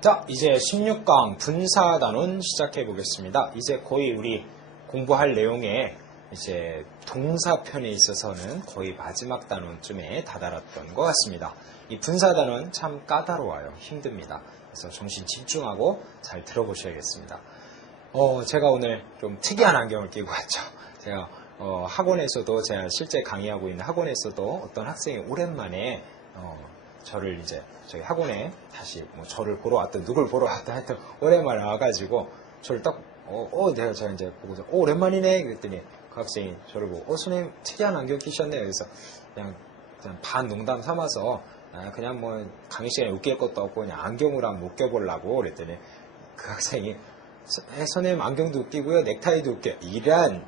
자, 이제 16강 분사단원 시작해 보겠습니다. 이제 거의 우리 공부할 내용에 이제 동사편에 있어서는 거의 마지막 단원쯤에 다다랐던 것 같습니다. 이 분사단원 참 까다로워요. 힘듭니다. 그래서 정신 집중하고 잘 들어보셔야겠습니다. 제가 오늘 좀 특이한 안경을 끼고 왔죠. 제가 학원에서도 제가 실제 강의하고 있는 학원에서도 어떤 학생이 오랜만에 저를 이제 저희 학원에 다시 저를 보러 왔든 누굴 보러 왔든 하여튼 오랜만에 와가지고 저를 딱 제가 이제 보고서 오랜만이네 그랬더니 그 학생이 저를 보고 선생님 특이한 안경 끼셨네요. 그래서 그냥 반 농담 삼아서 그냥 뭐 강의 시간에 웃길 것도 없고 그냥 안경으로 한번 웃겨보려고 그랬더니 그 학생이 선생님 안경도 웃기고요 넥타이도 웃겨 이란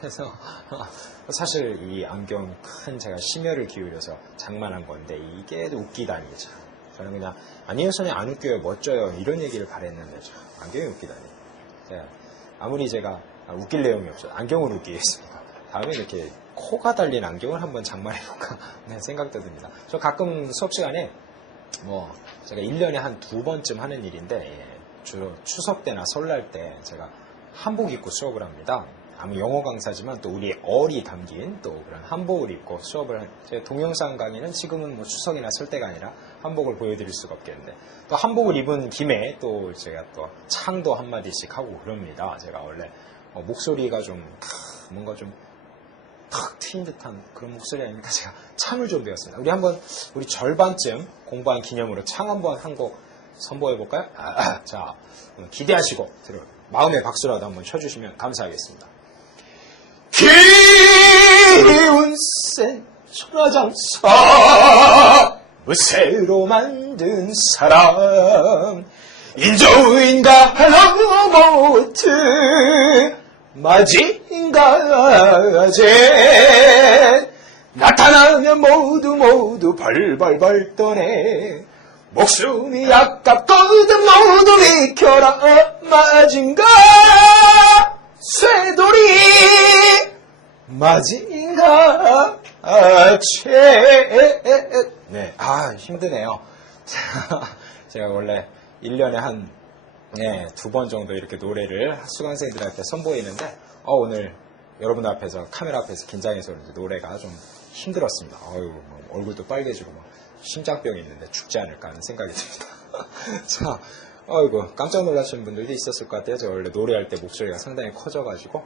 그래서 사실 이 안경 큰 제가 심혈을 기울여서 장만한 건데 이게 웃기다니 참 저는 그냥 아니요 선생님 안 웃겨요 멋져요 이런 얘기를 바랬는데 참 안경이 웃기다니 아무리 제가 웃길 내용이 없어요 안경을 웃기겠습니까 다음에 이렇게 코가 달린 안경을 한번 장만해볼까 생각도 듭니다. 저 가끔 수업 시간에 제가 1년에 한 2번쯤 하는 일인데 주로 추석 때나 설날 때 제가 한복 입고 수업을 합니다. 아무 영어 강사지만 또 우리의 얼이 담긴 또 그런 한복을 입고 수업을 제 동영상 강의는 지금은 추석이나 설 때가 아니라 한복을 보여드릴 수가 없겠는데 또 한복을 입은 김에 또 제가 또 창도 한마디씩 하고 그럽니다. 제가 원래 목소리가 좀 뭔가 좀 탁 트인 듯한 그런 목소리 아닙니까? 제가 창을 좀 배웠습니다. 우리 절반쯤 공부한 기념으로 창 한번 한 곡 선보여볼까요? 자, 기대하시고 마음의 박수라도 한번 쳐주시면 감사하겠습니다. 기운센 천하장사 무쇠로 만든 사람 인조인가 할라모트 마징가제 나타나면 모두 벌벌벌 떠네 목숨이 아깝거든 모두 비켜라 마징가 쇠돌이 마징가 힘드네요. 제가 원래 1년에 한 2번 정도 이렇게 노래를 수강생들한테 선보이는데 오늘 여러분 앞에서 카메라 앞에서 긴장해서 노래가 좀 힘들었습니다. 얼굴도 빨개지고 심장병이 있는데 죽지 않을까 하는 생각이 듭니다. 자, 깜짝 놀라시는 분들도 있었을 것 같아요. 제가 원래 노래할 때 목소리가 상당히 커져가지고.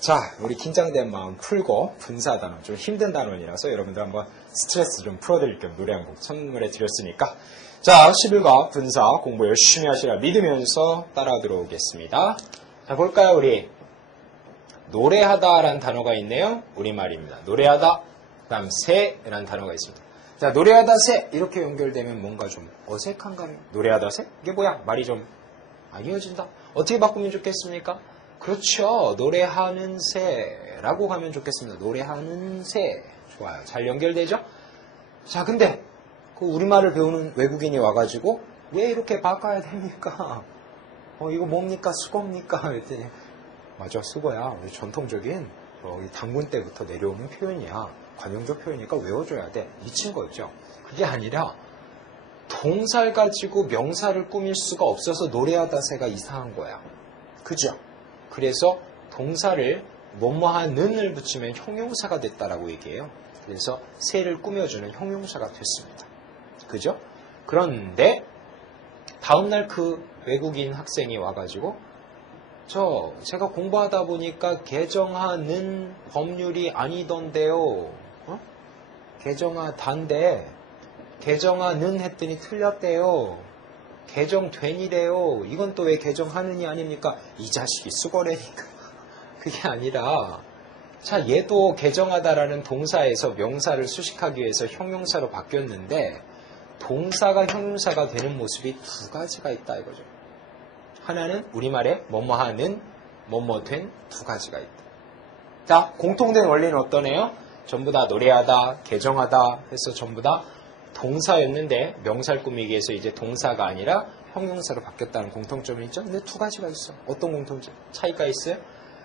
자, 우리 긴장된 마음 풀고 분사단원, 좀 힘든 단원이라서 여러분들 한번 스트레스 좀 풀어드릴 겸 노래 한 곡 선물해 드렸으니까. 자, 11과 분사 공부 열심히 하시라 믿으면서 따라 들어오겠습니다. 자, 볼까요, 우리? 노래하다라는 단어가 있네요. 우리말입니다. 노래하다, 그 다음 새라는 단어가 있습니다. 자, 노래하다 새 이렇게 연결되면 뭔가 좀 어색한가요? 노래하다 새? 이게 뭐야? 말이 좀 안 이어진다. 어떻게 바꾸면 좋겠습니까? 그렇죠. 노래하는 새라고 가면 좋겠습니다. 노래하는 새. 좋아요. 잘 연결되죠? 자, 근데 그 우리말을 배우는 외국인이 와가지고 왜 이렇게 바꿔야 됩니까? 이거 뭡니까? 수거입니까? 그랬더니 맞아, 수거야. 우리 전통적인 단군 때부터 내려오는 표현이야. 관용적 표현이니까 외워줘야 돼. 미친 거 있죠? 그게 아니라 동사를 가지고 명사를 꾸밀 수가 없어서 노래하다 새가 이상한 거야. 그죠? 그래서 동사를 뭐뭐하는을 붙이면 형용사가 됐다라고 얘기해요. 그래서 새를 꾸며주는 형용사가 됐습니다. 그죠? 그런데 다음날 그 외국인 학생이 와가지고 제가 공부하다 보니까 개정하는 법률이 아니던데요. 개정하단데 개정하는 했더니 틀렸대요. 개정된이래요. 이건 또 왜 개정하느니 아닙니까? 이 자식이 수거래니까. 그게 아니라 자, 얘도 개정하다라는 동사에서 명사를 수식하기 위해서 형용사로 바뀌었는데 동사가 형용사가 되는 모습이 두 가지가 있다 이거죠. 하나는 우리말에 뭐뭐하는, 뭐뭐된 두 가지가 있다. 자, 공통된 원리는 어떠네요? 전부 다 노래하다, 개정하다 해서 전부 다 동사였는데 명사를 꾸미기 위해서 이제 동사가 아니라 형용사로 바뀌었다는 공통점이 있죠. 근데 두 가지가 있어. 어떤 공통점? 차이가 있어요?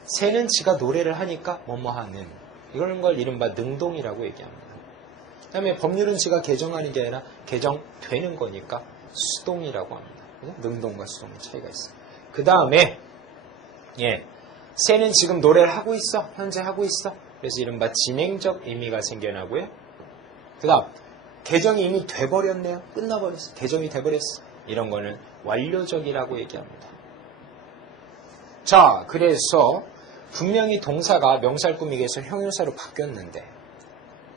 새는 지가 노래를 하니까 뭐뭐하는 이런 걸 이른바 능동이라고 얘기합니다. 그 다음에 법률은 지가 개정하는 게 아니라 개정되는 거니까 수동이라고 합니다. 그죠? 능동과 수동의 차이가 있어요. 그 다음에 새는 지금 노래를 하고 있어. 현재 하고 있어. 그래서 이른바 진행적 의미가 생겨나고요. 그 다음 개정이 이미 돼버렸네요. 끝나버렸어. 개정이 돼버렸어. 이런 거는 완료적이라고 얘기합니다. 자, 그래서 분명히 동사가 명사를 꾸미기 위해서 형용사로 바뀌었는데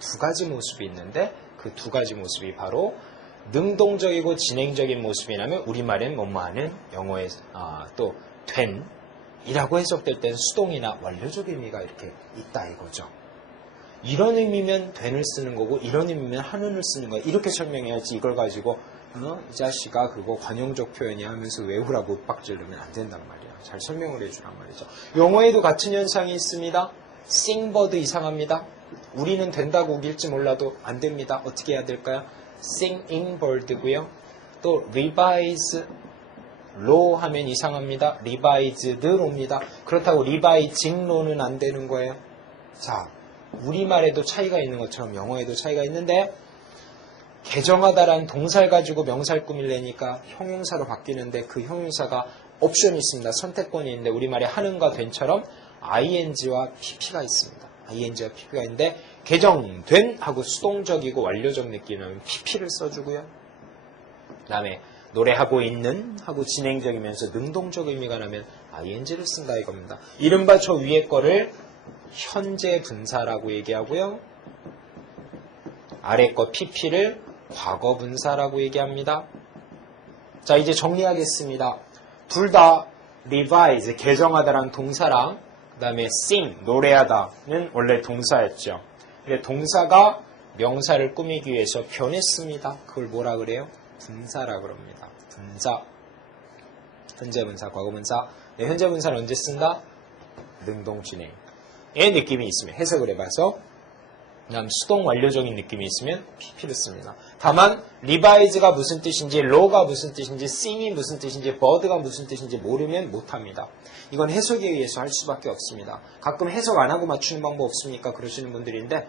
두 가지 모습이 있는데 그 두 가지 모습이 바로 능동적이고 진행적인 모습이라면 우리말엔 뭐뭐하는, 영어에 또 된 이라고 해석될 때는 수동이나 완료적 의미가 이렇게 있다 이거죠. 이런 의미면 된을 쓰는 거고 이런 의미면 하는을 쓰는 거야. 이렇게 설명해야지 이걸 가지고 이 자식아 그거 관용적 표현이야 하면서 외우라고 윽박지르면 안 된단 말이야. 잘 설명을 해주란 말이죠. 영어에도 같은 현상이 있습니다. 싱버드 이상합니다. 우리는 된다고 우길지 몰라도 안 됩니다. 어떻게 해야 될까요? singing bird고요. 또 revise law 하면 이상합니다. revised law입니다. 그렇다고 revising law는 안 되는 거예요. 자, 우리말에도 차이가 있는 것처럼 영어에도 차이가 있는데 개정하다라는 동사를 가지고 명사를 꾸밀래니까 형용사로 바뀌는데 그 형용사가 옵션이 있습니다. 선택권이 있는데 우리말에 하는과 된처럼 ing와 pp가 있습니다. ing와 pp가 있는데 개정된 하고 수동적이고 완료적 느낌은 pp를 써주고요. 그 다음에 노래하고 있는 하고 진행적이면서 능동적 의미가 나면 ing를 쓴다 이겁니다. 이른바 저 위에 거를 현재 분사라고 얘기하고요. 아래 거 pp를 과거 분사라고 얘기합니다. 자, 이제 정리하겠습니다. 둘 다 revise, 개정하다라는 동사랑 그 다음에 sing, 노래하다는 원래 동사였죠. 근데 동사가 명사를 꾸미기 위해서 변했습니다. 그걸 뭐라 그래요? 분사라 그럽니다. 분사. 현재 분사, 과거 분사. 네, 현재 분사는 언제 쓴다? 능동 진행의 느낌이 있으면 해석을 해봐서 그다음 수동 완료적인 느낌이 있으면 pp를 씁니다. 다만 revise가 무슨 뜻인지, law가 무슨 뜻인지, sing이 무슨 뜻인지, bird가 무슨 뜻인지 모르면 못합니다. 이건 해석에 의해서 할 수밖에 없습니다. 가끔 해석 안 하고 맞추는 방법 없습니까? 그러시는 분들인데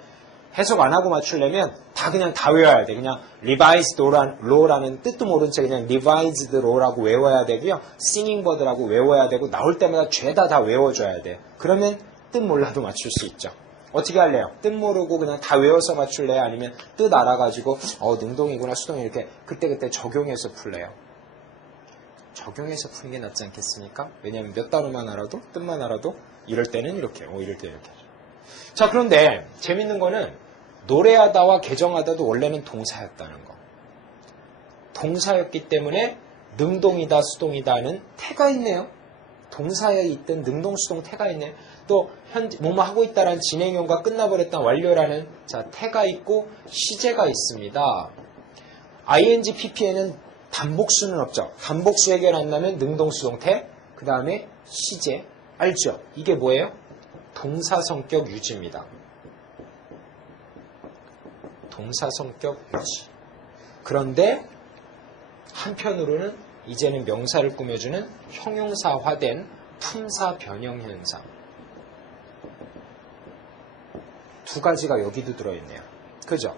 해석 안 하고 맞추려면 그냥 다 외워야 돼. 그냥 revised law라는 뜻도 모른 채 그냥 revised law라고 외워야 되고요. singing bird라고 외워야 되고 나올 때마다 죄다 다 외워줘야 돼. 그러면 뜻 몰라도 맞출 수 있죠. 어떻게 할래요? 뜻 모르고 그냥 다 외워서 맞출래요? 아니면 뜻 알아가지고 능동이구나 수동이 이렇게 그때그때 적용해서 풀래요? 적용해서 푸는 게 낫지 않겠습니까? 왜냐하면 몇 단어만 알아도 뜻만 알아도 이럴 때는 이렇게 이럴 때는 이렇게. 자, 그런데 재밌는 거는 노래하다와 개정하다도 원래는 동사였다는 거. 동사였기 때문에 능동이다 수동이다는 태가 있네요. 동사에 있던 능동 수동 태가 있네요. 또 뭐뭐 하고 있다라는 진행형과 끝나버렸던 완료라는 태가 있고 시제가 있습니다. ing, pp에는 단복수는 없죠. 단복수 해결 안 나면 능동 수동 태, 그 다음에 시제. 알죠? 이게 뭐예요? 동사 성격 유지입니다. 동사 성격 유지. 그런데 한편으로는 이제는 명사를 꾸며주는 형용사화된 품사 변형 현상. 두 가지가 여기도 들어있네요. 그죠?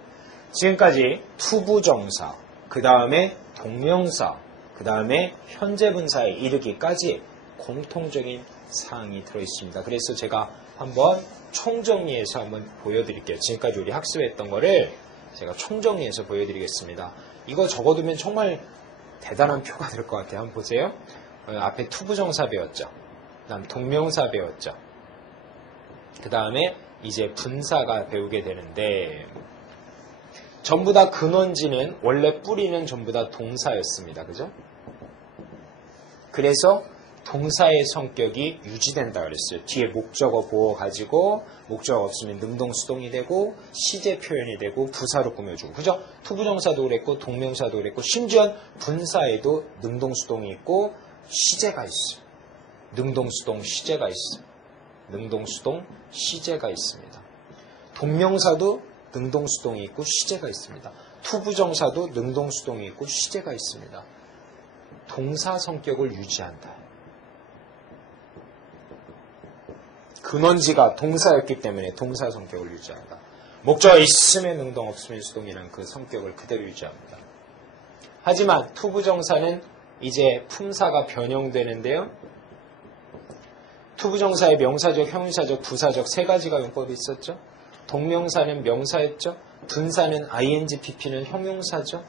지금까지 투부정사, 그 다음에 동명사, 그 다음에 현재 분사에 이르기까지 공통적인 사항이 들어있습니다. 그래서 제가 한번 총정리해서 한번 보여드릴게요. 지금까지 우리 학습했던 거를 제가 총정리해서 보여드리겠습니다. 이거 적어두면 정말 대단한 표가 될 것 같아요. 한번 보세요. 앞에 투부정사 배웠죠. 그 다음 동명사 배웠죠. 그 다음에 이제 분사가 배우게 되는데 전부 다 근원지는 원래 뿌리는 전부 다 동사였습니다. 그죠? 그래서 동사의 성격이 유지된다 그랬어요. 뒤에 목적어 보어 가지고 목적어 없으면 능동 수동이 되고 시제 표현이 되고 부사로 꾸며주고 그죠? 투부정사도 그랬고 동명사도 그랬고 심지어 분사에도 능동 수동이 있고 시제가 있어요. 능동 수동 시제가 있어요. 능동 수동 시제가 있습니다. 동명사도 능동 수동이 있고 시제가 있습니다. 투부정사도 능동 수동이 있고 시제가 있습니다. 동사 성격을 유지한다. 근원지가 동사였기 때문에 동사 성격을 유지한다. 목적어 있으면 능동 없으면 수동이라는 그 성격을 그대로 유지합니다. 하지만 투부정사는 이제 품사가 변형되는데요. 투부정사의 명사적, 형용사적, 부사적 세 가지가 용법이 있었죠. 동명사는 명사였죠. 분사는 ing, pp는 형용사죠.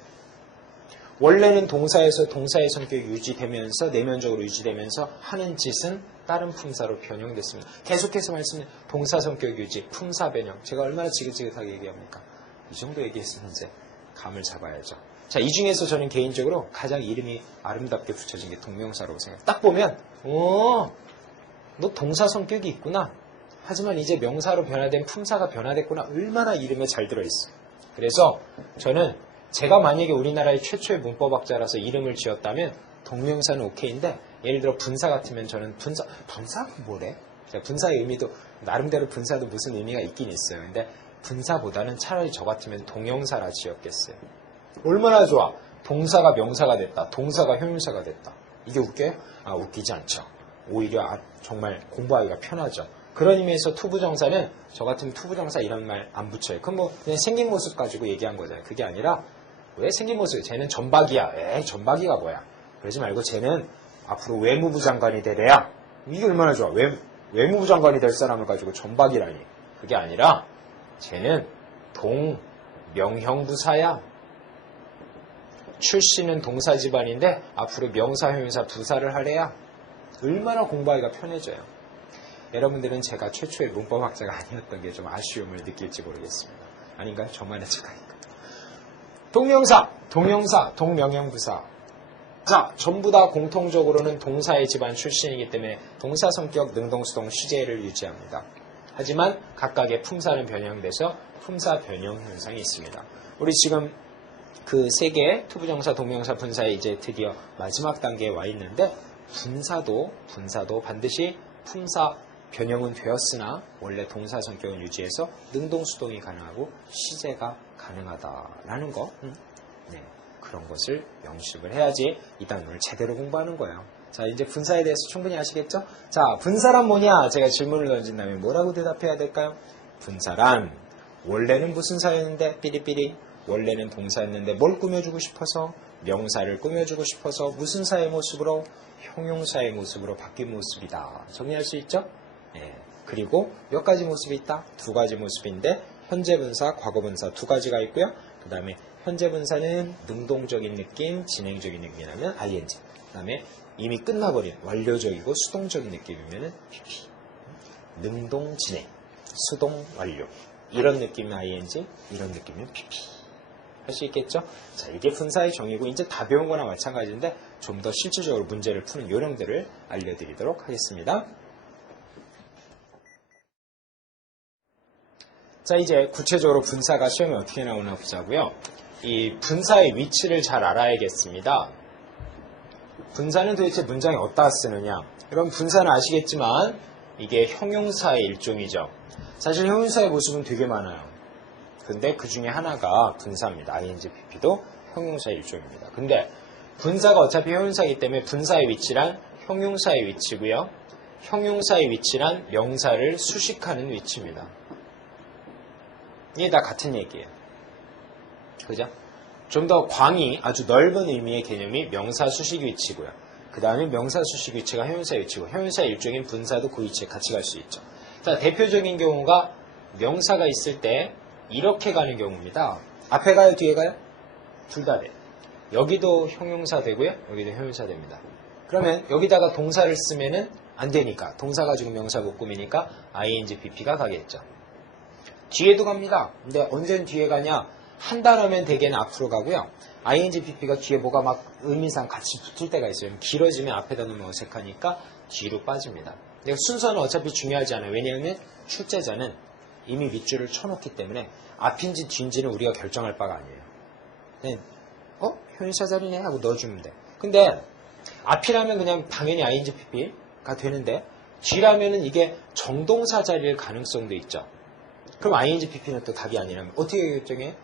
원래는 동사에서 동사의 성격이 유지되면서 내면적으로 유지되면서 하는 짓은 다른 품사로 변형됐습니다. 계속해서 말씀드린 동사 성격 유지, 품사 변형. 제가 얼마나 지긋지긋하게 얘기합니까? 이 정도 얘기했으면 이제 감을 잡아야죠. 자, 이 중에서 저는 개인적으로 가장 이름이 아름답게 붙여진 게 동명사라고 생각해요. 딱 보면 너 동사 성격이 있구나. 하지만 이제 명사로 변화된 품사가 변화됐구나. 얼마나 이름에 잘 들어있어요. 그래서 저는 제가 만약에 우리나라의 최초의 문법학자라서 이름을 지었다면 동명사는 오케이인데 예를 들어 분사 같으면 저는 분사가 뭐래? 분사의 의미도 나름대로 분사도 무슨 의미가 있긴 있어요. 근데 분사보다는 차라리 저 같으면 동형사라 지었겠어요. 얼마나 좋아. 동사가 명사가 됐다. 동사가 형용사가 됐다. 이게 웃겨요? 웃기지 않죠. 오히려 정말 공부하기가 편하죠. 그런 의미에서 투부정사는 저 같으면 투부정사 이런 말 안 붙여요. 그럼 뭐 그냥 생긴 모습 가지고 얘기한 거잖아요. 그게 아니라 왜 생긴 모습? 쟤는 전박이야. 에이 전박이가 뭐야. 그러지 말고 쟤는 앞으로 외무부 장관이 되래야. 이게 얼마나 좋아. 외무부 장관이 될 사람을 가지고 전박이라니. 그게 아니라 쟤는 명형부사야. 출신은 동사 집안인데 앞으로 명사, 형용사, 부사를 하래야. 얼마나 공부하기가 편해져요. 여러분들은 제가 최초의 문법학자가 아니었던 게 좀 아쉬움을 느낄지 모르겠습니다. 아닌가요? 저만의 착각인가요? 동명사, 동명형부사. 자, 전부 다 공통적으로는 동사의 집안 출신이기 때문에 동사 성격, 능동수동, 시제를 유지합니다. 하지만 각각의 품사는 변형돼서 품사 변형 현상이 있습니다. 우리 지금 그 세 개 투부정사, 동명사, 분사에 이제 드디어 마지막 단계에 와 있는데 분사도 반드시 품사 변형은 되었으나 원래 동사 성격은 유지해서 능동수동이 가능하고 시제가 가능하다라는 거. 네, 그런 것을 명심을 해야지 이 단원을 제대로 공부하는 거예요. 자, 이제 분사에 대해서 충분히 아시겠죠? 자, 분사란 뭐냐? 제가 질문을 던진다면 뭐라고 대답해야 될까요? 분사란 원래는 무슨 사였는데 삐리삐리 원래는 동사였는데 뭘 꾸며주고 싶어서 명사를 꾸며주고 싶어서 무슨 사의 모습으로 형용사의 모습으로 바뀐 모습이다. 정리할 수 있죠? 네. 그리고 몇 가지 모습이 있다? 두 가지 모습인데 현재 분사, 과거 분사 두 가지가 있고요. 그 다음에 현재 분사는 능동적인 느낌, 진행적인 느낌이라면 ing. 그 다음에 이미 끝나버린 완료적이고 수동적인 느낌이면 pp. 능동, 진행, 수동, 완료. 이런 느낌은 ing, 이런 느낌은 pp. 할 수 있겠죠? 자, 이게 분사의 정의고 이제 다 배운 거나 마찬가지인데 좀 더 실질적으로 문제를 푸는 요령들을 알려드리도록 하겠습니다. 자, 이제 구체적으로 분사가 시험에 어떻게 나오나 보자고요. 이 분사의 위치를 잘 알아야겠습니다. 분사는 도대체 문장에 어디다 쓰느냐? 그럼 분사는 아시겠지만 이게 형용사의 일종이죠. 사실 형용사의 모습은 되게 많아요. 근데 그 중에 하나가 분사입니다. ing, pp도 형용사의 일종입니다. 근데 분사가 어차피 형용사이기 때문에 분사의 위치란 형용사의 위치고요. 형용사의 위치란 명사를 수식하는 위치입니다. 이게 다 같은 얘기예요. 그죠? 좀 더 광이 아주 넓은 의미의 개념이 명사 수식 위치고요. 그 다음에 명사 수식 위치가 형용사 위치고 형용사의 일종인 분사도 그 위치에 같이 갈 수 있죠. 자, 대표적인 경우가 명사가 있을 때 이렇게 가는 경우입니다. 앞에 가요? 뒤에 가요? 둘 다 돼요. 여기도 형용사 되고요. 여기도 형용사 됩니다. 그러면 여기다가 동사를 쓰면은 안 되니까 동사 가지고 명사 못 꾸미니까 ing, pp가 가겠죠. 뒤에도 갑니다. 근데 언제는 뒤에 가냐? 한 단어면 대개는 앞으로 가고요. ing, pp가 뒤에 뭐가 막 의미상 같이 붙을 때가 있어요. 길어지면 앞에다 놓으면 어색하니까 뒤로 빠집니다. 근데 순서는 어차피 중요하지 않아요. 왜냐하면 출제자는 이미 밑줄을 쳐놓기 때문에 앞인지 뒤인지는 우리가 결정할 바가 아니에요. 네. 형용사 자리네 하고 넣어주면 돼. 근데 앞이라면 그냥 당연히 ing, pp가 되는데 뒤라면은 이게 정동사 자리일 가능성도 있죠. 그럼 ing, pp는 또 답이 아니라면 어떻게 결정해?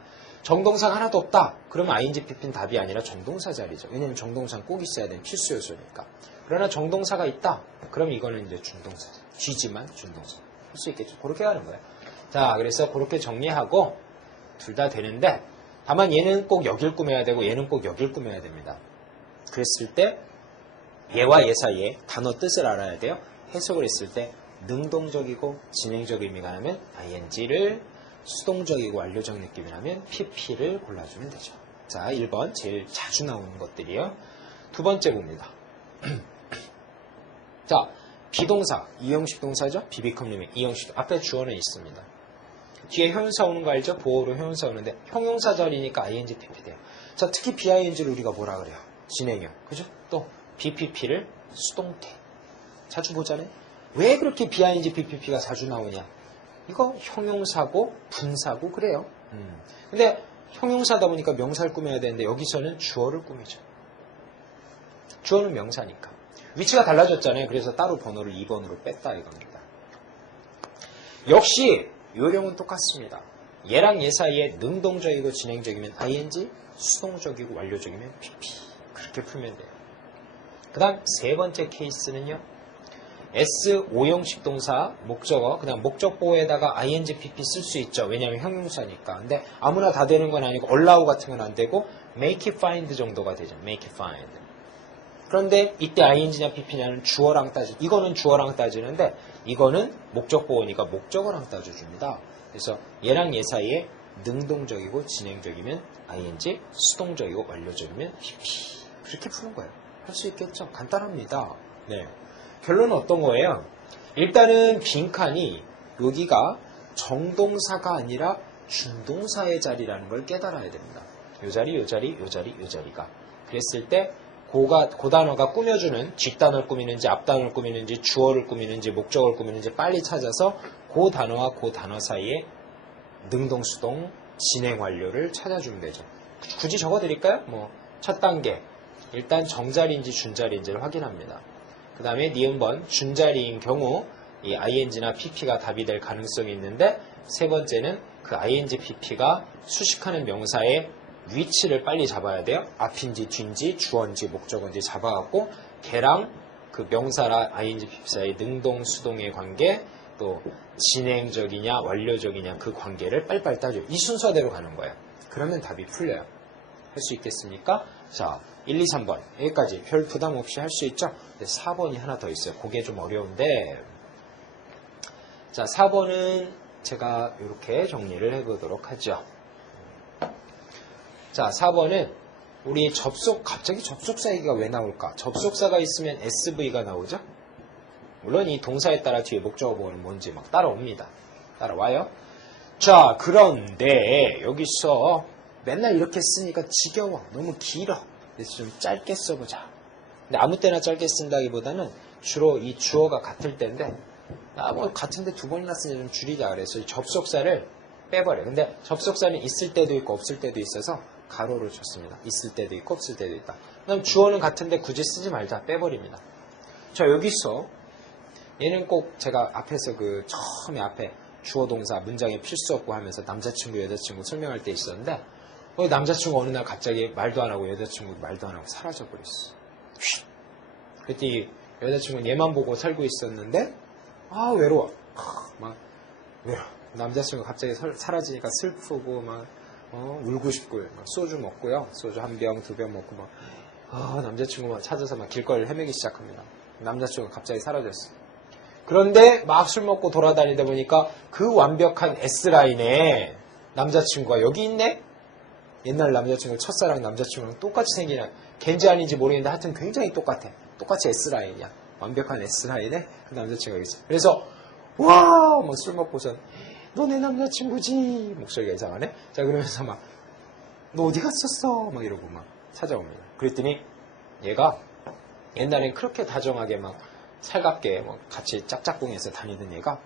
정동사가 하나도 없다. 그러면 ing, pp는 답이 아니라 정동사 자리죠. 왜냐면 정동사는 꼭 있어야 되는 필수 요소니까. 그러나 정동사가 있다. 그럼 이거는 이제 준동사. 뒤지만 준동사. 할 수 있겠죠. 그렇게 하는 거예요. 자, 그래서 그렇게 정리하고 둘 다 되는데 다만 얘는 꼭 여길 꾸며야 되고 얘는 꼭 여길 꾸며야 됩니다. 그랬을 때 얘와 얘 사이에 단어 뜻을 알아야 돼요. 해석을 했을 때 능동적이고 진행적 의미가 나면 ing를, 수동적이고 완료적 느낌이 나면 pp를 골라주면 되죠. 자, 1번 제일 자주 나오는 것들이에요. 두 번째 봅니다. 자, 비동사, 이형식 동사죠? 비비컴리면 이형식, 앞에 주어는 있습니다. 뒤에 형용사 오는 거 알죠? 보어로 형용사 오는데 형용사 자리니까 ing, pp 돼요. 자, 특히 bing를 우리가 뭐라 그래요? 진행형, 그죠? 또 bpp를 수동태. 자주 보잖아요. 왜 그렇게 bing, bpp가 자주 나오냐? 이거 형용사고 분사고 그래요. 근데 형용사다 보니까 명사를 꾸며야 되는데 여기서는 주어를 꾸미죠. 주어는 명사니까. 위치가 달라졌잖아요. 그래서 따로 번호를 2번으로 뺐다 이겁니다. 역시 요령은 똑같습니다. 얘랑 얘 사이에 능동적이고 진행적이면 ing, 수동적이고 완료적이면 pp. 그렇게 풀면 돼요. 그 다음 세 번째 케이스는요. S5형식 동사, 목적어, 그냥 목적보호에다가 ing, pp 쓸 수 있죠. 왜냐하면 형용사니까. 근데 아무나 다 되는 건 아니고 allow 같은 건 안 되고 make it find 정도가 되죠. make it find. 그런데 이때 ing냐 pp냐는 주어랑 이거는 주어랑 따지는데 이거는 목적보호니까 목적어랑 따져줍니다. 그래서 얘랑 얘 사이에 능동적이고 진행적이면 ing, 수동적이고 완료적이면 pp. 그렇게 푸는 거예요. 할 수 있겠죠? 간단합니다. 네. 결론은 어떤 거예요? 일단은 빈칸이 여기가 정동사가 아니라 준동사의 자리라는 걸 깨달아야 됩니다. 요 자리, 요 자리, 요 자리, 요 자리가. 그랬을 때 그 단어가 꾸며주는 뒷단어를 꾸미는지 앞단어를 꾸미는지 주어를 꾸미는지 목적어를 꾸미는지 빨리 찾아서 그 단어와 그 단어 사이에 능동, 수동, 진행 완료를 찾아주면 되죠. 굳이 적어드릴까요? 첫 단계. 일단 정자리인지 준자리인지를 확인합니다. 그 다음에 니은번 준자리인 경우 이 ing나 pp가 답이 될 가능성이 있는데 세 번째는 그 ing, pp가 수식하는 명사의 위치를 빨리 잡아야 돼요. 앞인지 뒤인지 주어인지 목적어인지 잡아갖고 걔랑 그 명사랑 ing, pp 사이 능동, 수동의 관계 또 진행적이냐 완료적이냐 그 관계를 빨리빨리 따져요. 이 순서대로 가는 거예요. 그러면 답이 풀려요. 할 수 있겠습니까? 자, 1, 2, 3번 여기까지 별 부담 없이 할 수 있죠? 근데 4번이 하나 더 있어요. 그게 좀 어려운데 자, 4번은 제가 이렇게 정리를 해보도록 하죠. 자, 4번은 우리 갑자기 접속사 얘기가 왜 나올까? 접속사가 있으면 SV가 나오죠? 물론 이 동사에 따라 뒤에 목적어 보호는 뭔지 막 따라옵니다. 따라와요. 자, 그런데 여기서 맨날 이렇게 쓰니까 지겨워. 너무 길어. 그래서 좀 짧게 써보자. 근데 아무 때나 짧게 쓴다기보다는 주로 이 주어가 같을 때인데 같은데 두 번이나 쓰니 좀 줄이자 그래서 이 접속사를 빼버려. 근데 접속사는 있을 때도 있고 없을 때도 있어서 가로를 줬습니다. 있을 때도 있고 없을 때도 있다. 그다음 주어는 같은데 굳이 쓰지 말자. 빼버립니다. 자, 여기서 얘는 꼭 제가 앞에서 처음에 앞에 주어 동사 문장에 필수 없고 하면서 남자친구 여자친구 설명할 때 있었는데 남자친구 어느 날 갑자기 말도 안 하고 여자친구 말도 안 하고 사라져버렸어. 그랬더니 여자친구는 얘만 보고 살고 있었는데 외로워. 외로워. 남자친구가 갑자기 사라지니까 슬프고 울고 싶고 소주 먹고요. 소주 한 병, 두 병 먹고 남자친구만 찾아서 길거리를 헤매기 시작합니다. 남자친구가 갑자기 사라졌어. 그런데 막 술 먹고 돌아다니다 보니까 그 완벽한 S라인에 남자친구가 여기 있네? 옛날 남자친구, 첫사랑 남자친구랑 똑같이 생긴 걘지 아닌지 모르겠는데 하여튼 굉장히 똑같아. 똑같이 S라인이야. 완벽한 S라인에 그 남자친구가 있어. 그래서 와! 술 먹고선 너 내 남자친구지? 목소리가 이상하네? 자, 그러면서 너 어디 갔었어? 이러고 찾아옵니다. 그랬더니 얘가 옛날엔 그렇게 다정하게 살갑게 같이 짝짝꿍해서 다니던 얘가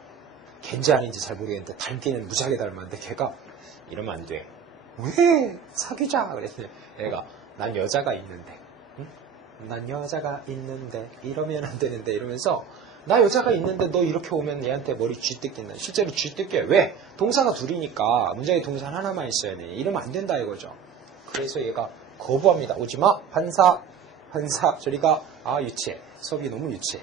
걘지 아닌지 잘 모르겠는데 닮기는 무지하게 닮았는데 걔가 이러면 안 돼. 왜? 사귀자. 그랬더니 얘가 난 여자가 있는데 응? 난 여자가 있는데 이러면 안 되는데 이러면서 나 여자가 있는데 너 이렇게 오면 얘한테 머리 쥐뜯긴다. 실제로 쥐뜯겨요. 왜? 동사가 둘이니까 문장에 동사 하나만 있어야 돼. 이러면 안 된다 이거죠. 그래서 얘가 거부합니다. 오지마. 환사 저리가 유치해. 수업이 너무 유치해.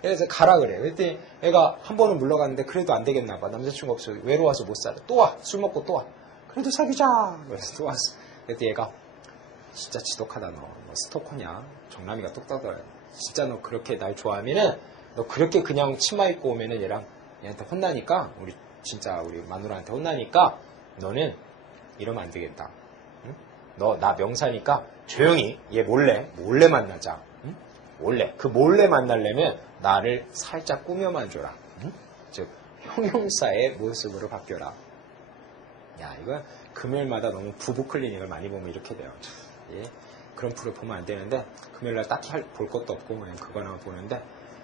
그래서 가라 그래. 그랬더니 얘가 한 번은 물러갔는데 그래도 안 되겠나 봐. 남자친구 없어. 외로워서 못 살아. 또 와. 술 먹고 또 와. 그래도 사귀자. 그래서 또 왔어. 그랬더니 얘가 진짜 지독하다 너. 뭐 스토커냐? 정남이가 똑똑하더라. 진짜 너 그렇게 날 좋아하면은 너 그렇게 그냥 치마 입고 오면은 얘한테 혼나니까 우리 마누라한테 혼나니까 너는 이러면 안 되겠다. 응? 너 나 명사니까 조용히 얘 몰래 만나자. 응? 몰래 만나려면 나를 살짝 꾸며만 줘라. 응? 즉 형용사의 모습으로 바뀌어라. 야, 이거 금요일마다 너무 부부 클리닉을 많이 보면 이렇게 돼요. 예? 그런 프로 보면 안 되는데 금요일날 딱히 볼 것도 없고 그냥 그거나 보는데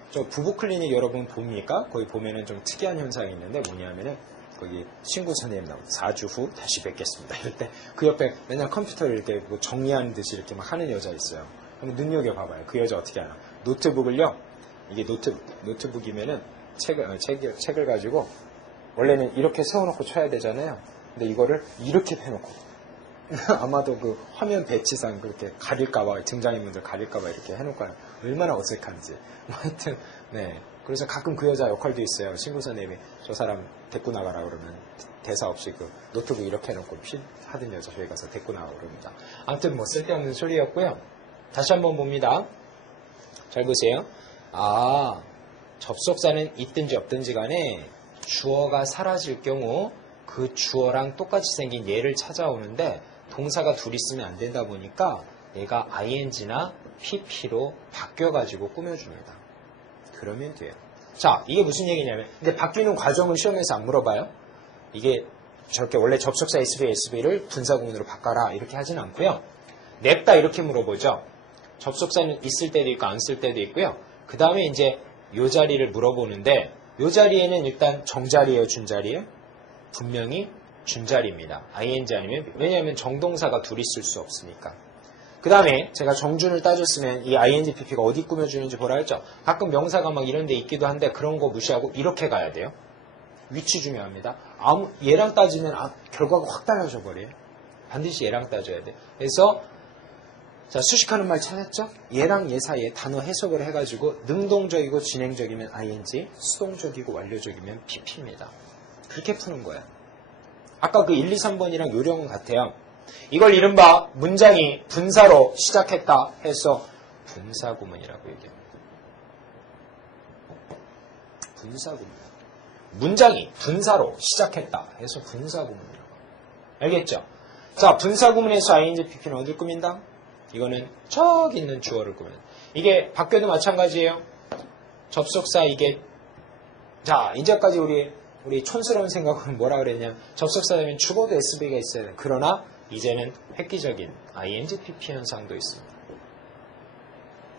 저 부부 클리닉 여러분 봅니까? 거기 보면은 좀 특이한 현상이 있는데 뭐냐면은 거기 친구 선생님 나오고 4주 후 다시 뵙겠습니다. 이럴 때 그 옆에 맨날 컴퓨터를 이렇게 뭐 정리하는 듯이 이렇게 막 하는 여자 있어요. 한번 눈여겨봐봐요. 그 여자 어떻게 하나. 노트북을요. 이게 노트북이면은 책을 가지고 원래는 이렇게 세워놓고 쳐야 되잖아요. 근데 이거를 이렇게 해놓고 아마도 그 화면 배치상 그렇게 가릴까봐 등장인분들 가릴까봐 이렇게 해놓을까요? 얼마나 어색한지. 하여튼 네. 그래서 가끔 그 여자 역할도 있어요. 친구 선생님이 저 사람 데리고 나가라 그러면 대사 없이 그 노트북 이렇게 해놓고 하던 여자 저희 가서 데리고 나가고 그럽니다. 아무튼 뭐 쓸데없는 소리였고요. 다시 한번 봅니다. 잘 보세요. 접속사는 있든지 없든지 간에 주어가 사라질 경우 그 주어랑 똑같이 생긴 얘를 찾아오는데 동사가 둘이 있으면 안 된다 보니까 얘가 ing나 pp로 바뀌어가지고 꾸며줍니다. 그러면 돼요. 자, 이게 무슨 얘기냐면 근데 바뀌는 과정을 시험에서 안 물어봐요. 이게 저렇게 원래 접속사 SB, SB를 분사구문으로 바꿔라 이렇게 하진 않고요. 냅다 이렇게 물어보죠. 접속사는 있을 때도 있고 안 쓸 때도 있고요. 그 다음에 이제 요 자리를 물어보는데 요 자리에는 일단 정자리예요, 준자리예요? 분명히 준자리입니다. ing 아니면 왜냐하면 정동사가 둘이 있을 수 없으니까. 그 다음에 제가 정준을 따졌으면 이 ing pp가 어디 꾸며주는지 보라 했죠. 가끔 명사가 막 이런 데 있기도 한데 그런 거 무시하고 이렇게 가야 돼요. 위치 중요합니다. 얘랑 따지면 결과가 확 달라져 버려요. 반드시 얘랑 따져야 돼. 그래서 자, 수식하는 말 찾았죠? 얘랑 얘 사이에 단어 해석을 해가지고 능동적이고 진행적이면 ing, 수동적이고 완료적이면 pp입니다. 그렇게 푸는 거야. 아까 그 1, 2, 3번이랑 요령은 같아요. 이걸 이른바 문장이 분사로 시작했다 해서 분사구문이라고 얘기합니다. 분사구문. 문장이 분사로 시작했다 해서 분사구문이라고. 알겠죠? 자, 분사구문에서 ing, pp는 어딜 꾸민다? 이거는 저기 있는 주어를 꾸면 이게 바뀌어도 마찬가지예요. 접속사 이게 자 이제까지 우리 촌스러운 생각은 뭐라 그랬냐면 접속사 되면 죽어도 SV가 있어야 돼. 그러나 이제는 획기적인 ing, pp 현상도 있습니다.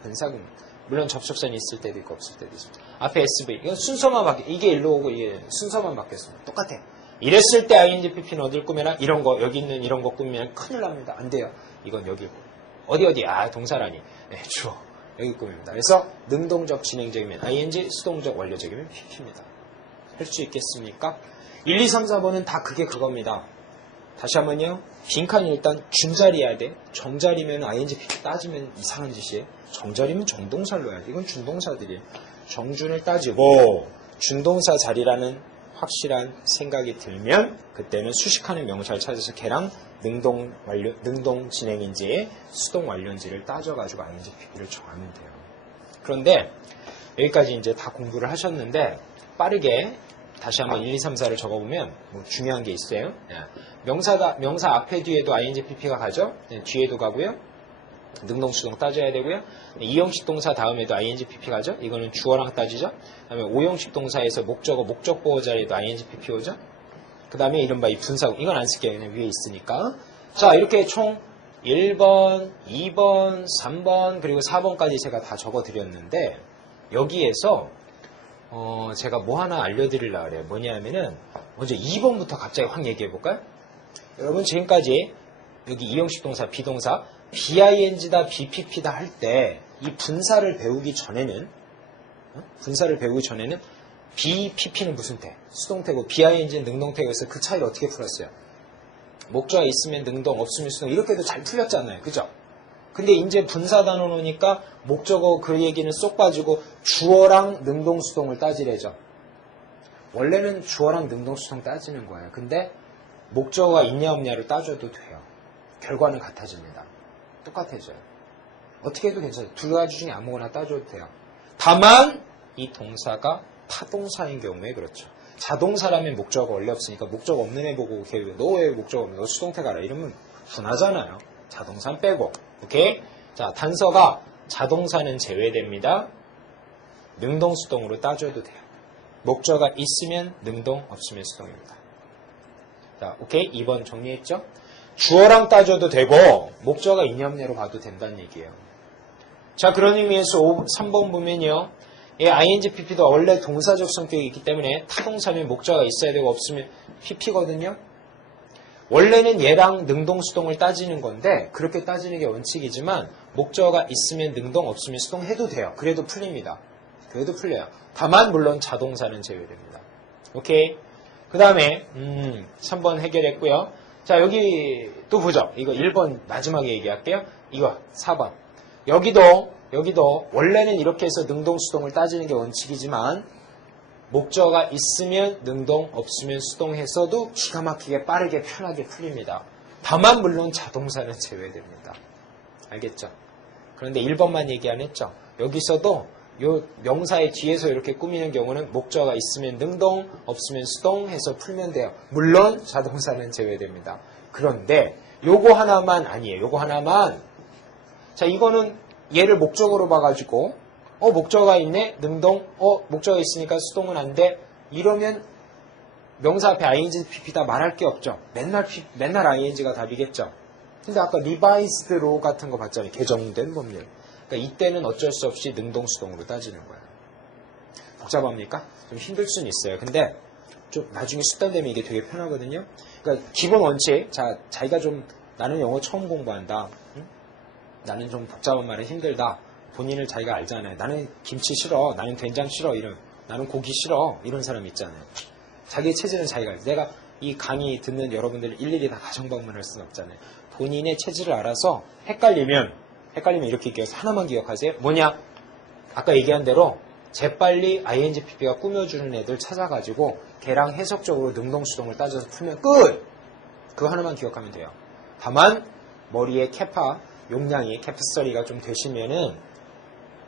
분사구문. 물론 접속사는 있을 때도 있고 없을 때도 있습니다. 앞에 SV 이건 순서만 바뀌 이게 일로 오고 이게 순서만 바뀌었습니다. 똑같아. 이랬을 때 ing, pp는 어딜 꾸며라? 이런 거 여기 있는 이런 거 꾸미면 큰일 납니다. 안 돼요. 이건 여기고. 어디 동사라니. 네, 주어. 여기 꾸밉니다. 그래서 능동적 진행적이면 ing, 수동적 완료적이면 pp입니다. 할 수 있겠습니까? 1, 2, 3, 4번은 다 그겁니다. 다시 한번요. 빈칸이 일단 준자리여야 돼. 정자리면 ing, pp 따지면 이상한 짓이에요. 정자리면 정동사를 넣어야 돼. 이건 준동사들이에요. 정준을 따지고 준동사 자리라는 확실한 생각이 들면 그때는 수식하는 명사를 찾아서 걔랑 능동 진행인지 수동 완료인지를 따져가지고 ing, pp를 정하면 돼요. 그런데 여기까지 이제 다 공부를 하셨는데 빠르게 다시 한번 1, 2, 3, 4를 적어보면 뭐 중요한 게 있어요. 명사 앞에 뒤에도 ing, pp가 가죠. 뒤에도 가고요. 능동, 수동 따져야 되고요. 이형식 동사 다음에도 ing, pp 가죠. 이거는 주어랑 따지죠. 그 다음에 오형식 동사에서 목적어, 목적보호 자리에도 ing, pp 오죠. 그 다음에 이른바 이 분사구. 이건 안 쓸게요. 그냥 위에 있으니까. 자, 이렇게 총 1번, 2번, 3번, 그리고 4번까지 제가 다 적어드렸는데 여기에서 제가 뭐 하나 알려드리려고 그래요. 뭐냐면은 먼저 2번부터 갑자기 확 얘기해볼까요? 여러분 지금까지 여기 이형식 동사, 비동사 BING다, BPP다 할 때 이 분사를 배우기 전에는 BPP는 무슨 태? 수동태고 BING는 능동태고서 그 차이를 어떻게 풀었어요? 목적어가 있으면 능동, 없으면 수동 이렇게도 잘 풀렸잖아요. 그죠? 근데 이제 분사 단어 놓으니까 목적어 그 얘기는 쏙 빠지고 주어랑 능동, 수동을 따지래죠. 원래는 주어랑 능동, 수동 따지는 거예요. 근데 목적어가 있냐 없냐를 따져도 돼요. 결과는 같아집니다. 똑같아져요. 어떻게 해도 괜찮아요. 두 가지 중에 아무거나 따져도 돼요. 다만 이 동사가 타동사인 경우에 그렇죠. 자동사라면 목적어가 원래 없으니까 목적 없는 애 보고 너 왜 목적 없는 너 수동태 가라 이러면 분하잖아요. 자동사는 빼고. 오케이? 자, 단서가 자동사는 제외됩니다. 능동 수동으로 따져도 돼요. 목적어가 있으면 능동, 없으면 수동입니다. 자, 오케이? 2번 정리했죠? 주어랑 따져도 되고 목적어가 있냐 없냐로 봐도 된다는 얘기예요. 자, 그런 의미에서 3번 보면요. ing, pp도 원래 동사적 성격이 있기 때문에 타동사면 목적어가 있어야 되고 없으면 pp거든요. 원래는 얘랑 능동, 수동을 따지는 건데 그렇게 따지는 게 원칙이지만 목적어가 있으면 능동, 없으면 수동 해도 돼요. 그래도 풀립니다. 그래도 풀려요. 다만 물론 자동사는 제외됩니다. 오케이? 그 다음에 3번 해결했고요. 자, 여기 또 보죠. 이거 1번 마지막에 얘기할게요. 이거 4번. 여기도 원래는 이렇게 해서 능동, 수동을 따지는 게 원칙이지만 목적어가 있으면 능동, 없으면 수동해서도 기가 막히게 빠르게 편하게 풀립니다. 다만 물론 자동사는 제외됩니다. 알겠죠? 그런데 1번만 얘기 안 했죠? 여기서도 요 명사의 뒤에서 이렇게 꾸미는 경우는 목적어가 있으면 능동, 없으면 수동 해서 풀면 돼요. 물론 자동사는 제외됩니다. 그런데 요거 하나만 아니에요. 요거 하나만. 자, 이거는 얘를 목적어로 봐가지고 목적어가 있네? 능동? 목적어가 있으니까 수동은 안 돼? 이러면 명사 앞에 ing, pp 다 말할 게 없죠. 맨날 ing가 답이겠죠. 근데 아까 revised law 같은 거 봤잖아요. 개정된 법률. 그러니까 이때는 어쩔 수 없이 능동, 수동으로 따지는 거예요. 복잡합니까? 좀 힘들 수는 있어요. 근데 좀 나중에 숙달되면 이게 되게 편하거든요. 그러니까 기본 원칙, 자기가 좀 나는 영어 처음 공부한다. 응? 나는 좀 복잡한 말은 힘들다. 본인을 자기가 알잖아요. 나는 김치 싫어. 나는 된장 싫어. 나는 고기 싫어. 이런 사람 있잖아요. 자기의 체질은 자기가 알죠. 내가 이 강의 듣는 여러분들 일일이 다 가정방문할 수는 없잖아요. 본인의 체질을 알아서 헷갈리면 이렇게 기억해서 하나만 기억하세요. 뭐냐? 아까 얘기한 대로 재빨리 ing, pp가 꾸며주는 애들 찾아가지고 걔랑 해석적으로 능동, 수동을 따져서 풀면 끝! 그거 하나만 기억하면 돼요. 다만 머리에 용량이 캐파시티가 좀 되시면은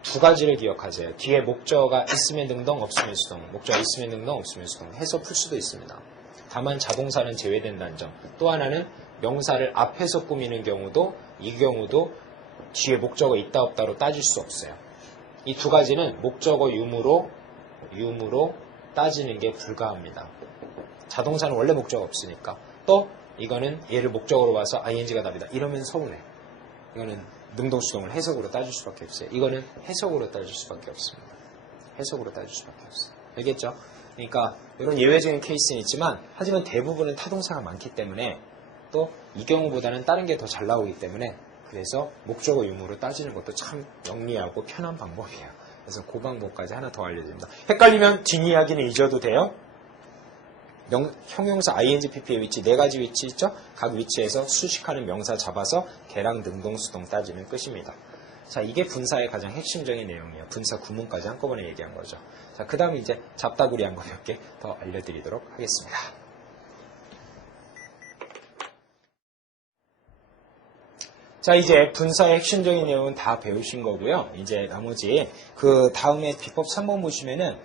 두 가지를 기억하세요. 뒤에 목적어가 있으면 능동, 없으면 수동. 목적어가 있으면 능동, 없으면 수동. 해서 풀 수도 있습니다. 다만 자동사는 제외된다는 점. 또 하나는 명사를 앞에서 꾸미는 경우도 이 경우도 뒤에 목적어 있다 없다로 따질 수 없어요. 이 두 가지는 목적어 유무로 따지는 게 불가합니다. 자동사는 원래 목적어 없으니까. 또 이거는 얘를 목적어로 봐서 ing가 답이다. 이러면 서운해. 이거는 능동수동을 해석으로 따질 수밖에 없어요. 이거는 해석으로 따질 수밖에 없습니다. 해석으로 따질 수밖에 없어요. 알겠죠? 그러니까 이런 예외적인 케이스는 있지만 하지만 대부분은 타동사가 많기 때문에 또 이 경우보다는 다른 게 더 잘 나오기 때문에 그래서 목적어 유무로 따지는 것도 참 영리하고 편한 방법이에요. 그래서 그 방법까지 하나 더 알려드립니다. 헷갈리면 뒷이야기는 잊어도 돼요. 형용사 ing, pp의 위치, 네 가지 위치 있죠? 각 위치에서 수식하는 명사 잡아서 걔랑 능동, 수동 따지면 끝입니다. 자, 이게 분사의 가장 핵심적인 내용이에요. 분사 구문까지 한꺼번에 얘기한 거죠. 자, 그 다음에 이제 잡다구리한 거 몇 개 더 알려드리도록 하겠습니다. 자, 이제 분사의 핵심적인 내용은 다 배우신 거고요. 이제 나머지 그 다음에 비법 3번 보시면은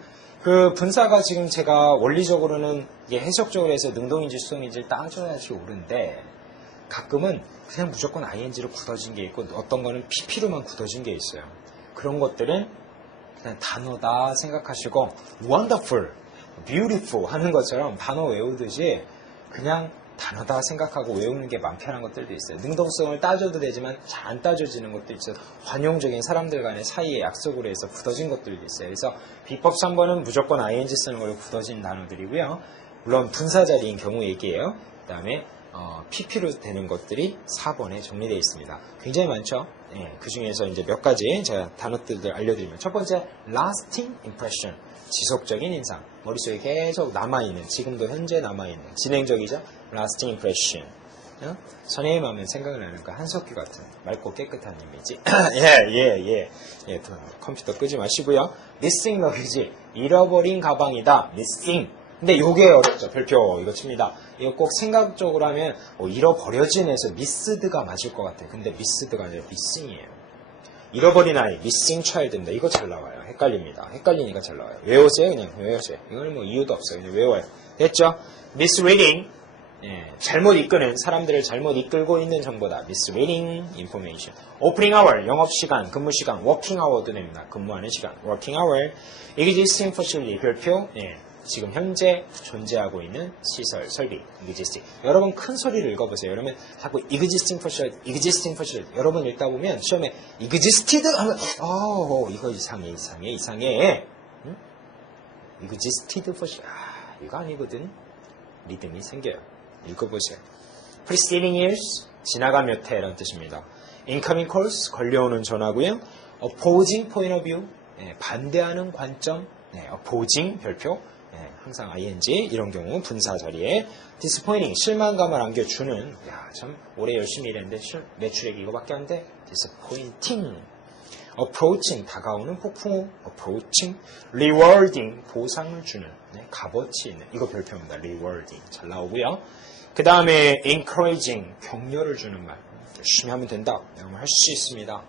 그 분사가 지금 제가 원리적으로는 이게 해석적으로 해서 능동인지 수동인지를 따져야지 옳은데 가끔은 그냥 무조건 ing로 굳어진 게 있고 어떤 거는 pp로만 굳어진 게 있어요. 그런 것들은 그냥 단어다 생각하시고 wonderful, beautiful 하는 것처럼 단어 외우듯이 그냥 단어다 생각하고 외우는 게 마음 편한 것들도 있어요. 능동성을 따져도 되지만 잘 안 따져지는 것도 있어요. 관용적인 사람들 간의 사이에 약속으로 해서 굳어진 것들도 있어요. 그래서 비법 3번은 무조건 ing 쓰는 걸로 굳어진 단어들이고요. 물론 분사 자리인 경우 얘기예요. 그 다음에 pp로 되는 것들이 4번에 정리되어 있습니다. 굉장히 많죠? 예, 그 중에서 이제 몇 가지 제가 단어들을 알려드리면 첫 번째, lasting impression. 지속적인 인상. 머릿속에 계속 남아있는, 지금도 현재 남아있는, 진행적이죠? lasting impression. 선생님 하면 생각나는 거 한석규 같은 맑고 깨끗한 이미지. 컴퓨터 끄지 마시고요. missing luggage. 잃어버린 가방이다. missing. 근데 요게 어렵죠. 별표 이거 칩니다. 이거 꼭 생각적으로 하면 잃어버려진에서 미스드가 맞을 것 같아요. 근데 미스드가 아니라 미싱이에요. 잃어버린 아이, 미싱 차일드입니다. 이거 잘 나와요. 헷갈립니다. 헷갈리니까 잘 나와요. 외우세요. 그냥 외우세요. 이거는 뭐 이유도 없어요. 그냥 외워요. 됐죠? misreading. 예, 잘못 이끄는, 사람들을 잘못 이끌고 있는 정보다. misreading information. opening hour, 영업시간, 근무시간, working hour도 됩니다. 근무하는 시간. working hour. existing facility, 별표. 예, 지금 현재 존재하고 있는 시설, 설비. existing. 여러분 큰 소리를 읽어보세요. 여러분 자꾸 existing facility. 여러분 읽다 보면 시험에 existed 하면 이거 이상해. 응? existed facility. 이거 아니거든. 리듬이 생겨요. 읽어보세요. preceding years, 지나가 몇 해 라는 뜻입니다. incoming calls, 걸려오는 전화고요. opposing point of view, 반대하는 관점. opposing, 별표. 항상 ing, 이런 경우 분사 자리에 disappointing, 실망감을 안겨주는. 참 올해 열심히 일했는데 매출액이 이거밖에 안 돼. disappointing. approaching, 다가오는 폭풍우. approaching. rewarding, 보상을 주는. 값어치 있는. 이거 별표입니다. rewarding. 잘 나오고요. 그 다음에 encouraging, 격려를 주는 말. 열심히 하면 된다. 여러분 할 수 있습니다.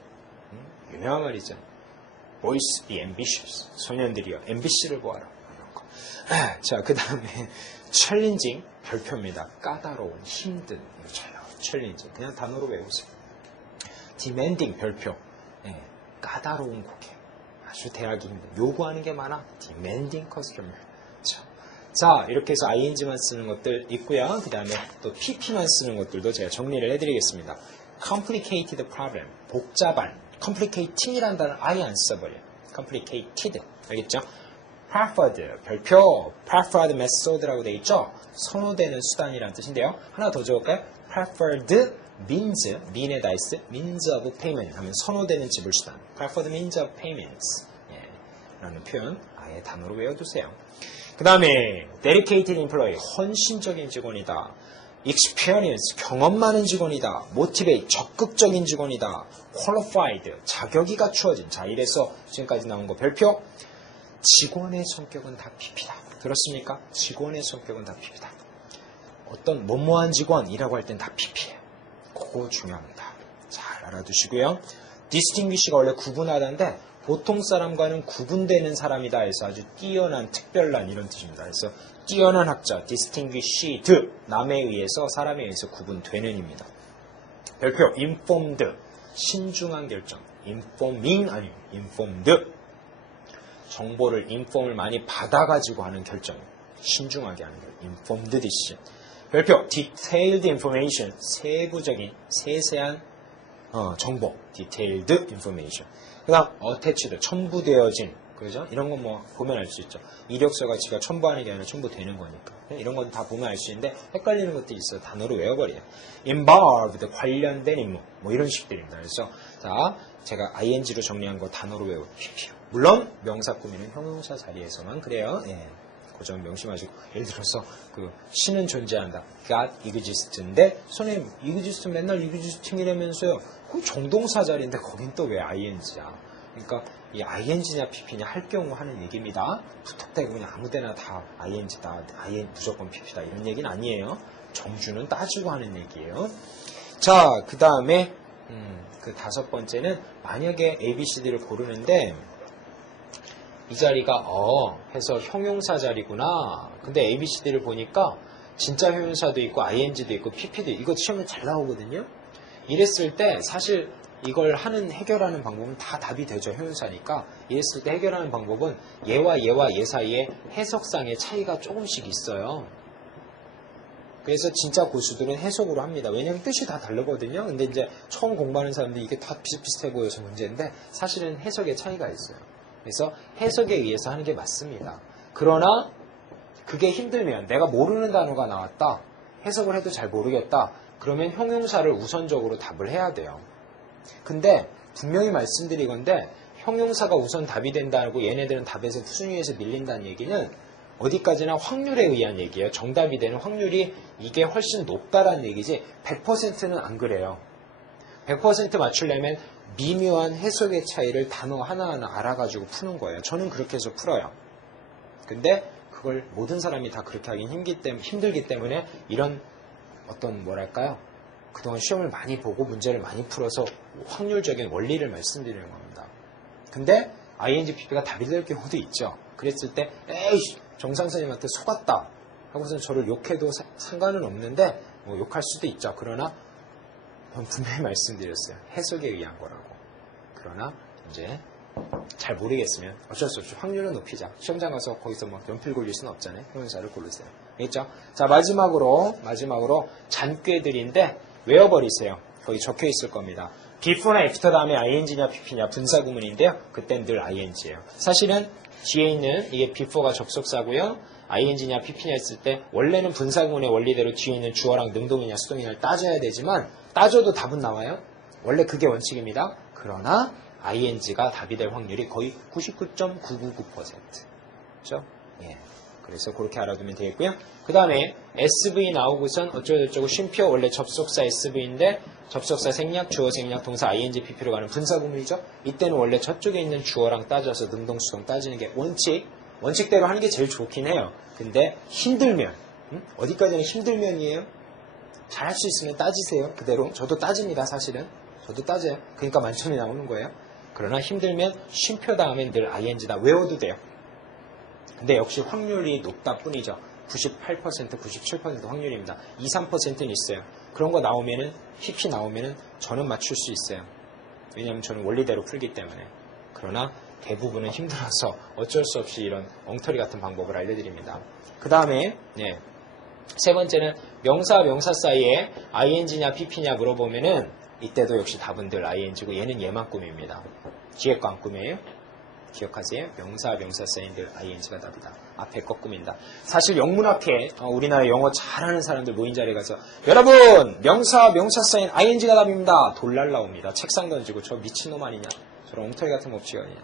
유명한 말이죠. Boys be ambitious. 소년들이여 MBC를 보아라. 이런 거. 자, 그 다음에 challenging, 별표입니다. 까다로운, 힘든. 이거 잘 나와요. challenging. 그냥 단어로 외우세요. demanding, 별표. 까다로운 고객. 아주 대하기 힘든. 요구하는 게 많아. demanding customer. 자, 이렇게 해서 ing만 쓰는 것들 있고요. 그 다음에 또 pp만 쓰는 것들도 제가 정리를 해드리겠습니다. complicated problem, 복잡한. complicating이라는 단어를 아예 안 써버려요. complicated, 알겠죠? preferred, 별표, preferred method라고 되어 있죠? 선호되는 수단이라는 뜻인데요. 하나 더 적을까요? preferred means, mean에다 있어 means of payment 하면 선호되는 지불 수단. preferred means of payments 라는 표현 아예 단어로 외워두세요. 그 다음에 dedicated employee, 헌신적인 직원이다. experience, 경험 많은 직원이다. motivate, 적극적인 직원이다. qualified, 자격이 갖추어진. 자, 이래서 지금까지 나온 거 별표. 직원의 성격은 다 PP다. 들었습니까? 직원의 성격은 다 PP다. 어떤 뭐뭐한 직원이라고 할 땐 다 PP예요. 그거 중요합니다. 잘 알아두시고요. distinguish가 원래 구분하다인데 보통 사람과는 구분되는 사람이다 해서 아주 뛰어난, 특별한 이런 뜻입니다. 그래서 뛰어난 학자, distinguished, 남에 의해서, 사람에 의해서 구분되는입니다. 별표, informed, 신중한 결정. informing 아니에요. informed. 정보를, inform을 많이 받아가지고 하는 결정. 신중하게 하는 결정. informed decision. 별표, detailed information, 세부적인, 세세한 정보. detailed information. 그 다음, attached, 첨부되어진, 그죠? 이런 건 뭐, 보면 알 수 있죠. 이력서가 지가 첨부하는 게 아니라 첨부되는 거니까. 이런 건 다 보면 알 수 있는데, 헷갈리는 것들이 있어요. 단어로 외워버려요. involved, 관련된 임무. 뭐 이런 식들입니다. 그래서, 자, 제가 ing로 정리한 거 단어로 외우십시오. 물론, 명사 꾸미는 형용사 자리에서만 그래요. 예. 그 점 명심하시고. 예를 들어서, 신은 존재한다. God exist인데, 선생님, exist 맨날 existing이라면서요. 그럼 정동사 자리인데 거긴 또 왜 ing야? 그러니까 이 ing냐 pp냐 할 경우 하는 얘기입니다. 부탁대고 그냥 아무데나 다 ing다, 무조건 pp다 이런 얘기는 아니에요. 정주는 따지고 하는 얘기예요. 자, 그 다음에 그 다섯 번째는 만약에 ABCD를 고르는데 이 자리가 해서 형용사 자리구나. 근데 ABCD를 보니까 진짜 형용사도 있고 ing도 있고 pp도 있고 이거 시험에 잘 나오거든요. 이랬을 때 사실 이걸 해결하는 방법은 다 답이 되죠. 형용사니까. 이랬을 때 해결하는 방법은 얘와 얘 사이에 해석상의 차이가 조금씩 있어요. 그래서 진짜 고수들은 해석으로 합니다. 왜냐하면 뜻이 다 다르거든요. 근데 이제 처음 공부하는 사람들이 이게 다 비슷비슷해 보여서 문제인데 사실은 해석의 차이가 있어요. 그래서 해석에 의해서 하는 게 맞습니다. 그러나 그게 힘들면 내가 모르는 단어가 나왔다. 해석을 해도 잘 모르겠다. 그러면 형용사를 우선적으로 답을 해야 돼요. 근데 분명히 말씀드리건데 형용사가 우선 답이 된다고 얘네들은 답에서 순위에서 밀린다는 얘기는 어디까지나 확률에 의한 얘기예요. 정답이 되는 확률이 이게 훨씬 높다라는 얘기지 100%는 안 그래요. 100% 맞추려면 미묘한 해석의 차이를 단어 하나하나 알아가지고 푸는 거예요. 저는 그렇게 해서 풀어요. 근데 그걸 모든 사람이 다 그렇게 하긴 힘들기 때문에 이런 어떤 뭐랄까요? 그동안 시험을 많이 보고 문제를 많이 풀어서 확률적인 원리를 말씀드리는 겁니다. 근데 INGPP가 답이 될 경우도 있죠. 그랬을 때 에이 정상 선생님한테 속았다 하고서 저를 욕해도 상관은 없는데 뭐 욕할 수도 있죠. 그러나 분명히 말씀드렸어요. 해석에 의한 거라고. 그러나 이제 잘 모르겠으면 어쩔 수 없죠. 확률은 높이자. 시험장 가서 거기서 막 연필 골릴 수는 없잖아요. 형용사를 고르세요. 알겠죠? 자, 마지막으로 잔꾀들인데 외워버리세요. 거기 적혀 있을 겁니다. before나 after 다음에 ing냐 pp냐 분사구문인데요. 그땐 늘 ing예요. 사실은 뒤에 있는 이게 before가 접속사고요. ing냐 pp냐 했을 때 원래는 분사구문의 원리대로 뒤에 있는 주어랑 능동이냐 수동이냐를 따져야 되지만 따져도 답은 나와요. 원래 그게 원칙입니다. 그러나 ing가 답이 될 확률이 거의 99.999%. 그렇죠? 예. 그래서 그렇게 알아두면 되겠고요. 그 다음에 SV 나오고선 어쩌고저쩌고 쉼표 원래 접속사 SV인데 접속사 생략, 주어 생략, 동사 ing, pp로 가는 분사구문이죠. 이때는 원래 저쪽에 있는 주어랑 따져서 능동, 수동 따지는 게 원칙대로 하는 게 제일 좋긴 해요. 근데 힘들면 어디까지는 힘들면이에요. 잘할 수 있으면 따지세요. 그대로. 저도 따집니다. 사실은. 저도 따져요. 그러니까 만점이 나오는 거예요. 그러나 힘들면 쉼표 다음엔 늘 ing다 외워도 돼요. 근데 역시 확률이 높다 뿐이죠. 98%, 97% 확률입니다. 2, 3%는 있어요. 그런 거 나오면은, PP 나오면은 저는 맞출 수 있어요. 왜냐하면 저는 원리대로 풀기 때문에. 그러나 대부분은 힘들어서 어쩔 수 없이 이런 엉터리 같은 방법을 알려드립니다. 그 다음에, 세 번째는 명사와 명사 사이에 ing냐 pp냐 물어보면은 이때도 역시 답은 늘 ing고 얘는 얘만 꿈입니다. 뒤에 거 안 꿈이에요? 기억하세요? 명사와 명사 사이에 늘 ing가 답이다. 앞에 거 꿈인다. 사실 영문학회 우리나라 영어 잘하는 사람들 모인 자리에 가서 여러분 명사와 명사 사이에 ing가 답입니다. 돌 날라옵니다. 책상 던지고 저 미친놈 아니냐? 저런 엉터리 같은 법칙 아니냐?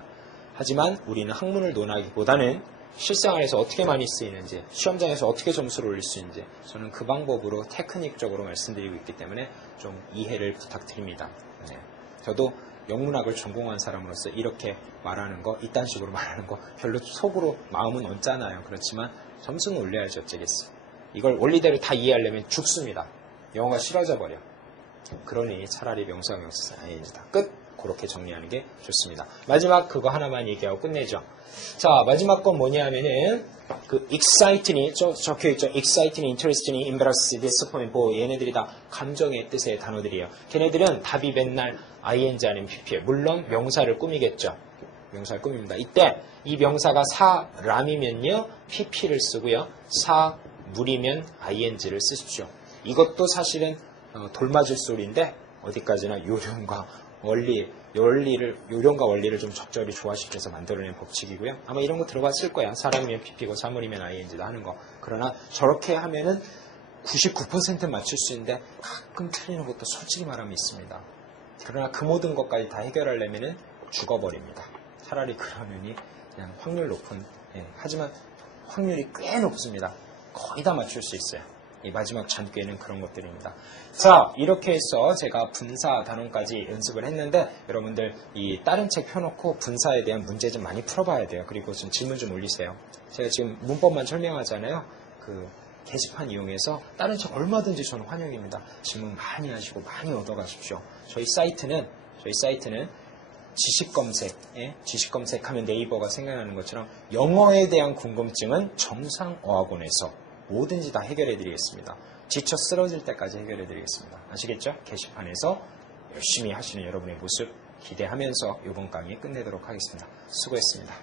하지만 우리는 학문을 논하기보다는 실생활에서 어떻게 많이 쓰이는지, 시험장에서 어떻게 점수를 올릴 수 있는지 저는 그 방법으로 테크닉적으로 말씀드리고 있기 때문에 좀 이해를 부탁드립니다. 저도 영문학을 전공한 사람으로서 이렇게 말하는 거, 이딴 식으로 말하는 거 별로 속으로 마음은 얹잖아요. 그렇지만 점수는 올려야지 어쩌겠어. 이걸 원리대로 다 이해하려면 죽습니다. 영어가 싫어져 버려. 그러니 차라리 명사, 명사, ing다. 끝! 그렇게 정리하는 게 좋습니다. 마지막 그거 하나만 얘기하고 끝내죠. 자, 마지막 건 뭐냐 하면은 그 excite니 적혀있죠. excite니, interest니, embarrass, disappoint, 얘네들이 다 감정의 뜻의 단어들이에요. 걔네들은 답이 맨날 ing 아니면 pp예요. 물론 명사를 꾸미겠죠. 명사를 꾸밉니다. 이때 이 명사가 사람이면요 pp를 쓰고요. 사물이면 ing를 쓰십시오. 이것도 사실은 돌맞을 소리인데 어디까지나 요령과 원리를 좀 적절히 조화시켜서 만들어낸 법칙이고요. 아마 이런 거 들어봤을 거야. 사람이면 pp고 사물이면 ing다 하는 거. 그러나 저렇게 하면은 99% 맞출 수 있는데 가끔 틀리는 것도 솔직히 말하면 있습니다. 그러나 그 모든 것까지 다 해결하려면은 죽어버립니다. 차라리 그러면이 그냥 확률 높은, 하지만 확률이 꽤 높습니다. 거의 다 맞출 수 있어요. 이 마지막 잔꾀는 그런 것들입니다. 자, 이렇게 해서 제가 분사 단원까지 연습을 했는데 여러분들 이 다른 책 펴놓고 분사에 대한 문제 좀 많이 풀어봐야 돼요. 그리고 좀 질문 좀 올리세요. 제가 지금 문법만 설명하잖아요. 그 게시판 이용해서 다른 책 얼마든지 저는 환영입니다. 질문 많이 하시고 많이 얻어가십시오. 저희 사이트는 지식 검색하면 네이버가 생각나는 것처럼 영어에 대한 궁금증은 정상어학원에서 뭐든지 다 해결해드리겠습니다. 지쳐 쓰러질 때까지 해결해드리겠습니다. 아시겠죠? 게시판에서 열심히 하시는 여러분의 모습 기대하면서 이번 강의 끝내도록 하겠습니다. 수고했습니다.